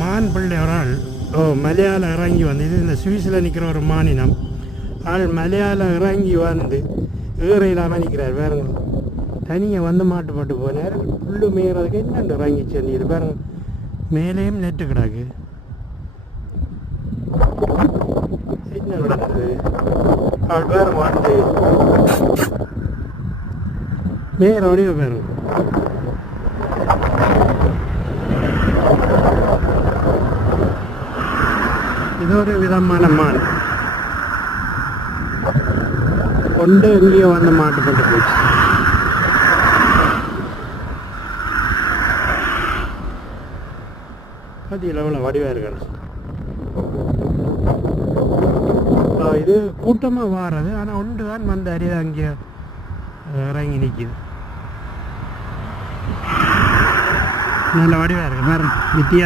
மான் பிள்ளை ஒரு ஆள் மலையாள இறங்கி வந்து இது இந்த சுவிஸில் நிற்கிற ஒரு மாநிலம் ஆள் மலையாள இறங்கி வந்து ஏறையிலாமல் நிற்கிறார் பாருங்க. தனியாக வந்து மாட்டுப்பட்டு போனார். புல்லு மேயறதுக்கு என்னண்டு இறங்கிச்சு இது பாருங்க. மேலேயும் நெட்டு கிடாக்கு என்ன நடக்குது ஆள் பாருங்க வந்து மேயற வடிவ பாருங்க. இது ஒரு விதமான மான் கொண்டு எங்கேயோ வந்து மாட்டுப்பட்டு போச்சு. அதில் எவ்வளோ வடிவாக இருக்கான்னு இது கூட்டமாக வாரது. ஆனால் ஒன்று தான் வந்து அரியாக அங்கே இறங்கி நிற்கிது. நல்ல வடிவாக இருக்கு பாருங்க வித்தியா